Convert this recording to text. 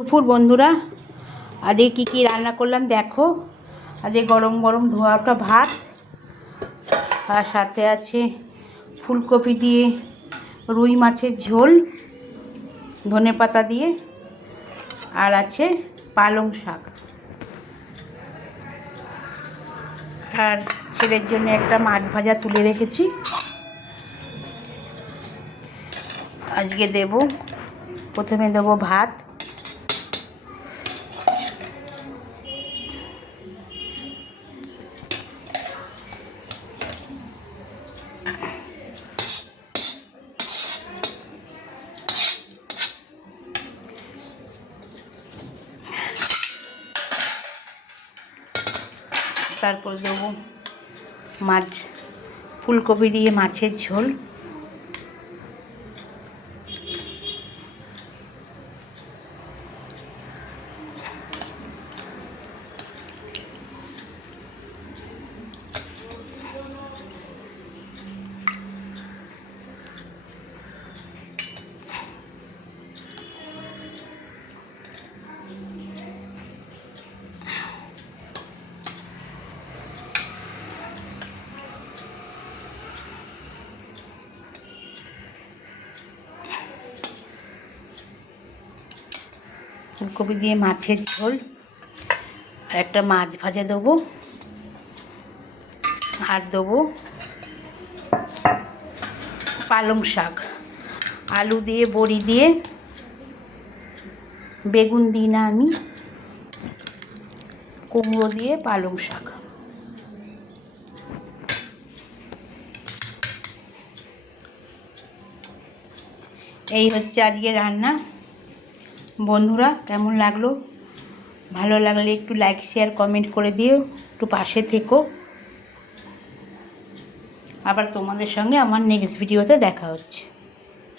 দুপুর বন্ধুরা, আজকে কী রান্না করলাম দেখো। আজকে গরম গরম ধোয়া ওঠা ভাত, আর সাথে আছে ফুলকপি দিয়ে রুই মাছের ঝোল ধনেপাতা দিয়ে, আর আছে পালং শাক। আর ছেলের জন্য একটা মাছ ভাজা তুলে রেখেছি। আজকে প্রথমে দেবো ভাত, তারপর দেবো ফুলকপি দিয়ে মাছের ঝোল, ফুলকপি দিয়ে মাছের ঝোল, আর একটা মাছ ভাজা দেবো, আর দেবো পালং শাক, আলু দিয়ে বড়ি দিয়ে, বেগুন দিই না আমি, কুমড়ো দিয়ে পালং শাক। এই হচ্ছে আজকে রান্না। বন্ধুরা কেমন লাগলো? ভালো লাগলে একটু লাইক শেয়ার কমেন্ট করে দিও, একটু পাশে থেকো। আবার তোমাদের সঙ্গে আমার নেক্সট ভিডিওতে দেখা হচ্ছে।